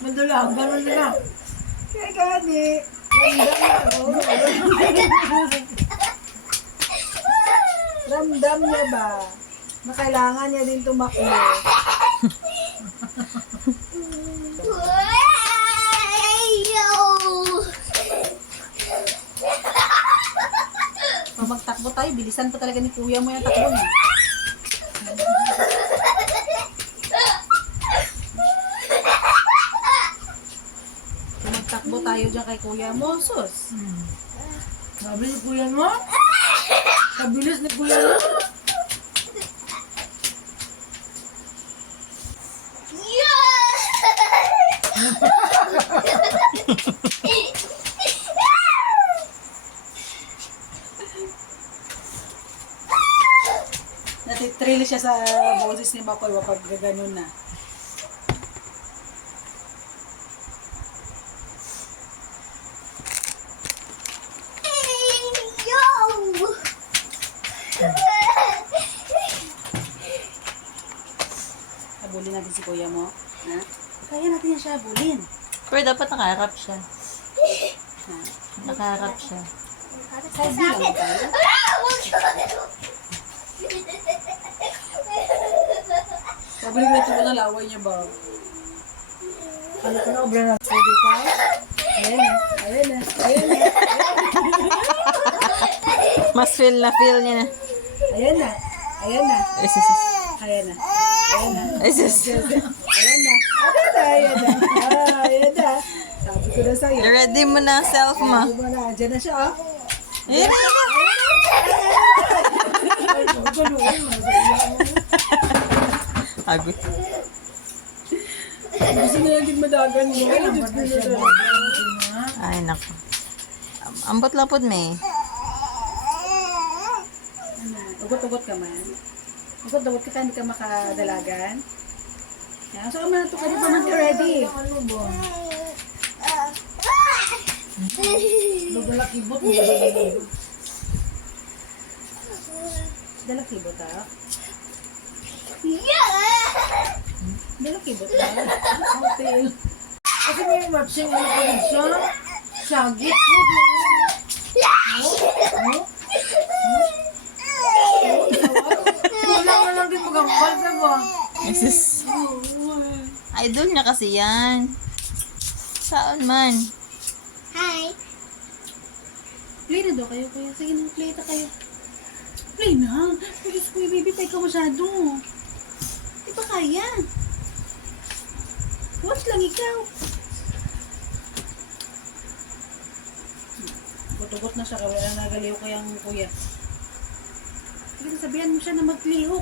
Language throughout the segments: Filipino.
Madalagan mo na. Kaya gani. Ramdam niya ba? Na kailangan niya din tumakbo. Pag magtakbo tayo, bilisan pa talaga ni kuya mo yung takbo niya. Pag magtakbo tayo dyan kay kuya mo, sus. Sabi ni kuya mo? Kabilis ni kuya mo? Natitrili siya sa boses ni Bakoy kapag gano'n na. Habulin natin si kuya mo. Ha? Kaya natin siya habulin. Pero dapat nakaharap siya. Ha? Nakaharap siya. Side view lang tayo. Sabi ko ito na laway niya ba? Ano ko na obra na? Pwede ka? Ayan na. Ayan na. Ayan na. Mas feel niya na. Ayan na. Ayan na. Isis. Ayan na. Ayan na. Isis. Ayan na. Ayan na. Ayan na. Ayan na. Sabi ko na sa'yo. Ready mo na ang self mo. Sabi mo na. Andyan na siya, oh. Ayan na. Agos. Gusto na lang din madagan mo. Ay, naku. Ambot lapod may. Ugot-ugot ka man. Ugot-ugot ka, hindi ka makadalagan. Yan. So, ano ito ka di pa man ready? Dalakibot mo. Dalakibot ha? Dalakibot ha? Okay. Kasi may matching ano ka rin siya. Sagit. Wala ka lang din magambal ka ba? Isis. Idol niya kasi yan. Saan man? Hi. Play na daw kayo kaya. Sige na, play na kayo. Play na. Diyos ko, baby, tayo ka masyado. Di ba kaya? Watch lang ikaw. Butugot na siya, kaya nagaliw kayang kuya. Sige na, sabihan mo siya na maglihok.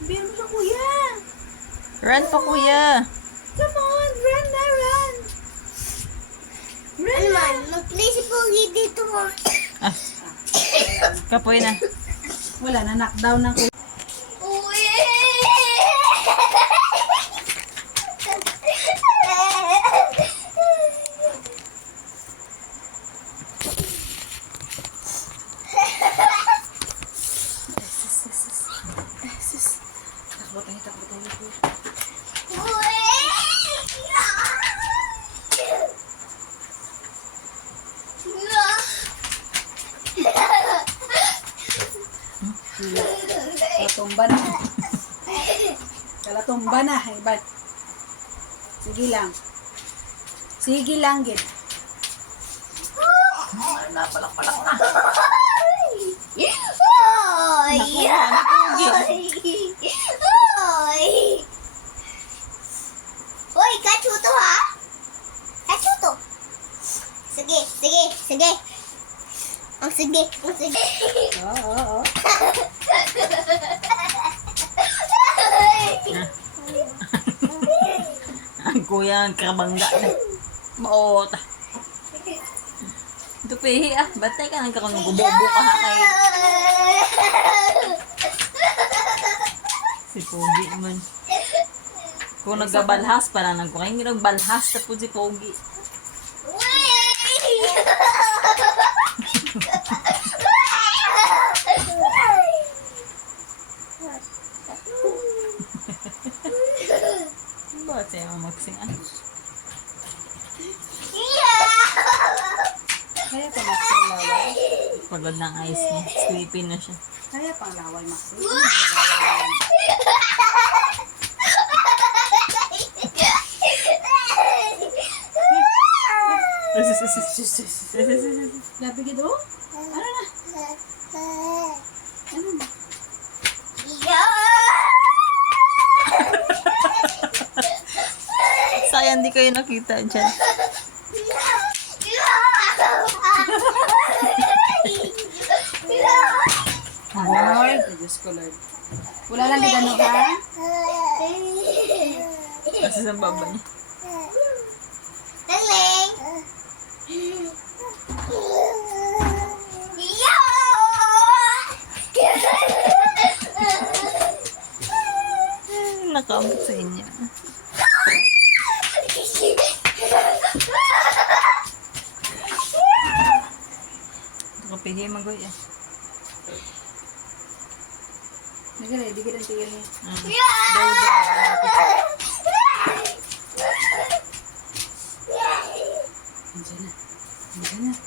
Sabihan mo siya, kuya. Run pa kuya. Come on, run na, run. Run Ano na. man, mag-play si Pogi dito mo. Ah, kapoy na. Wala na, knockdown ng kuya. Uwi! Takbo tayo, kuya. Uwi! Kalatumba na. Kalatumba na. Iba. Sige lang. Sige lang, git. Oy! Oy! Oy, kachuto ha? Kachuto. Sige, sige, sige. Ang sige, ang sige. Oo. Ang kuya ang krabangga na. Maota. Ito pihi ah. Batay ka nang kakang gubobo ka ha kay si Pogi man. Kung naggabalhas pa lang nang kukain nagbalhas tapos si Pogi. Bakit sa'yo magsingan? Kaya pa Maxi ang laway. Pagod ng eyes niya. Sleepy na siya. Kaya pa ang laway, Maxi. Labi gito? Ano na? Ano na? Sayang di kayo nakita dyan. Ay, Diyos ko, Lord. Wala lang ligano ka? Kasi sa baba niya. Darling. Nakaabot sa inyo. Kapigay magoy ah. Nagala, di ka ng tingin niya. Andiyan na. Andiyan na.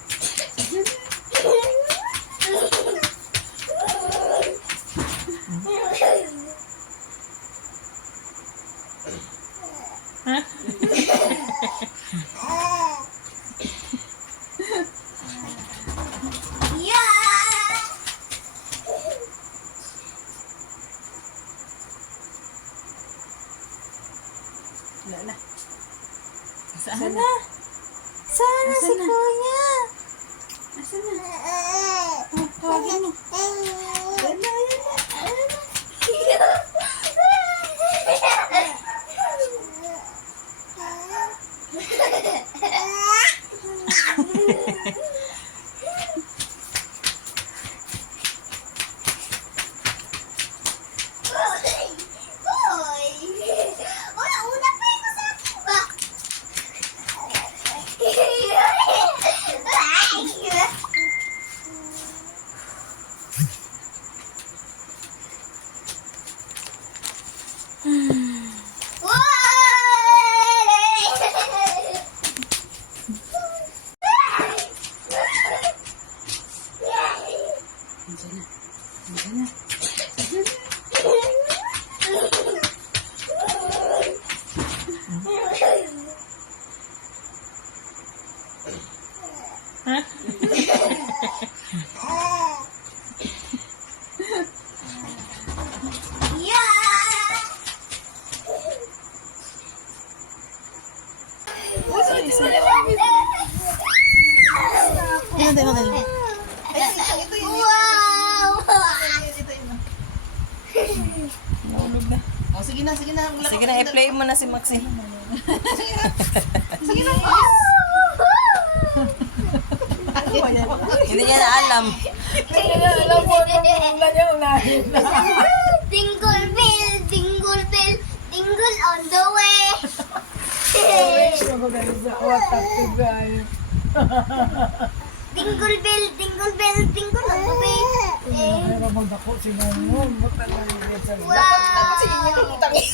Wala na. Saan na? Saan na si Asan na? Kuya? Asan na? Oh, tawagin mo. Ayan na, ayan na. Ayan na. Andiyan na. Andiyan na. Nahulog na. Oh, sige na, sige na. Sige na, i-play mo na si Maxi. Sige na. Hindi niya na alam. Dingle bell, dingle bell, dingle on the way. Dingle bell, dingle bell, dingle on the way.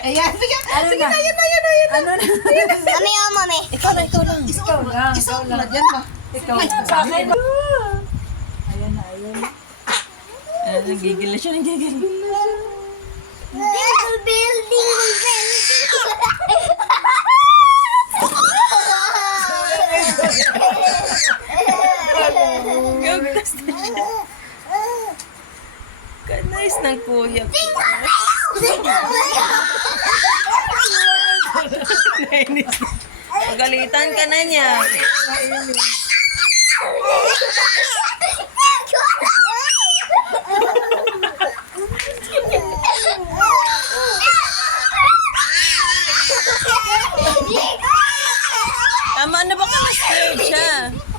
Ayan, sige. Ano Sige na? na, yan na, yan na, yan na. Ano na? Mami, oh, mami. Ikaw lang, ikaw lang. Ikaw lang. Isuot mo na dyan ba? Ikaw Ay, lang. sa akin. Ayan na, ayan. Nagigil na siya, nagigil. Dingle bell, dingle bell, Gagtas na siya. Kanais ng kuya. Nainis na. Pagalitan ka na niya. Tama na ba ka na-scared siya?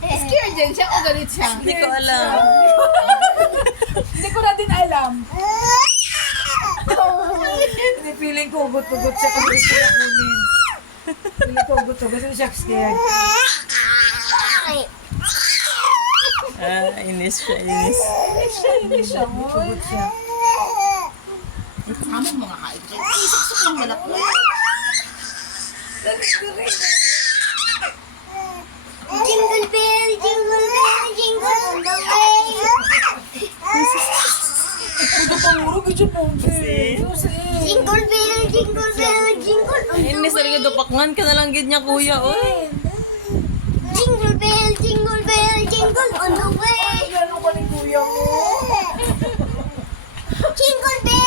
Scared din siya o galit siya? Hindi ko alam. Hindi ko na din alam. Hindi, feeling ko ugot-ugot siya kasi gusto niya kunin. Feeling ko ugot-ugot siya scared. Inis siya, inis. Hindi siya, ugot siya. Ito naman mga kain. Isok-sok ng balak mo. Jingle bell, jingle bell, jingle all the way. Jingle bell, jingle bell, jingle all the Ini sering way. dupakangan ka na lang gid niya kuya, oy. Jingle bell, jingle bell, jingle all the way. Ano ka ni kuya mo? Jingle bell.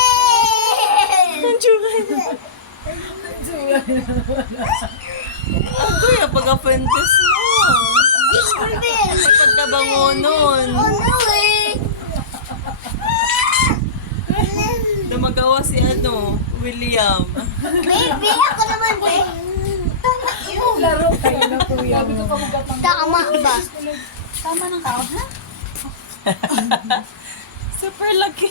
Ang kuya pagka-fuentes mo. Jingle bell, Pagkabangonon. all the way. Dumagawa si William. Baby, ako naman, baby. Laro kayo na kuya mo. Tama ba? Tama ng kaon, ha? Super lucky.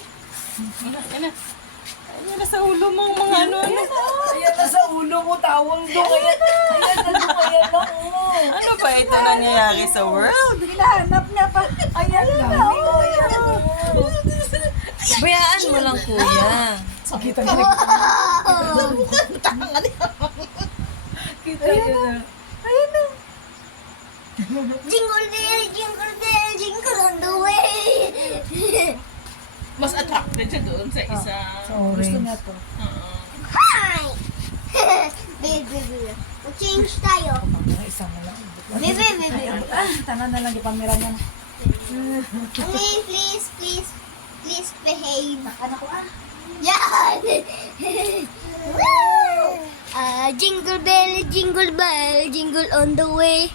Ayan na sa ulo mo mga ano. Ayan na sa ulo mo, tawang doon. Ayan na doon, ayan na. Oh. Ano ba ito nangyayari sa world? Hinahanap niya pa. Ayan na. Ayan na. Bayaan mo lang kuya. Kita niya. Kita niya na. Jingle bell, jingle bell, jingle all the way. Mas attracted siya doon sa isa. Gusto niya to. Hi! Baby, baby. Mag-change tayo. Isa na lang. Baby, baby. Tanan na lang, ipamira niya. Okay, please, please. Please behave. Ano ko, Yan! Jingle bell, jingle on the way.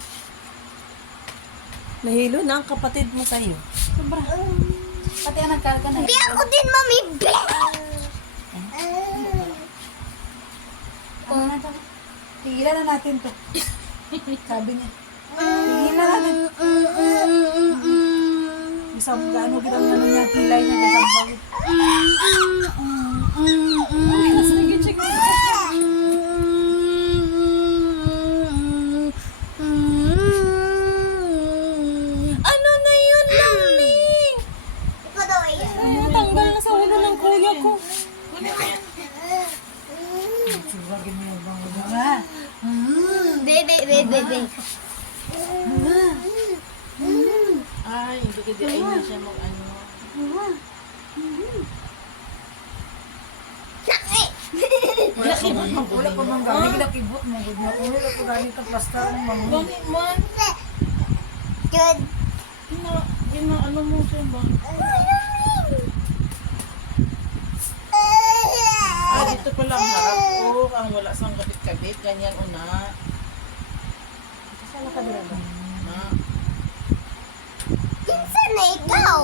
Nahilo na ang kapatid mo sa'yo. Sobra. Pati ang nagkarga na. Di ako din, Mami. Ano na to? Tigilan na natin to. Sabi niya. Tigilan na natin. Isang gaano kita ano niya, kilay niya, kasambal. Ano na yun, Lamling? Ikaw daw, ayan. Tanggal na sa ulo ng kuya ko. Siguragin mo yung bang mga. Baby, baby, baby. Ay, hindi ka di na siya mag-ano. Wala pa mang galing nakibot mo. Wala pa galing ka plasta ng mga. Bakit man? Good. Ano mo siya ba? Dito pala ang harap ko. Ang wala sang kabit-kabit. Ganyan una. Sala ka dira ba? Ha? Kinsa na ikaw?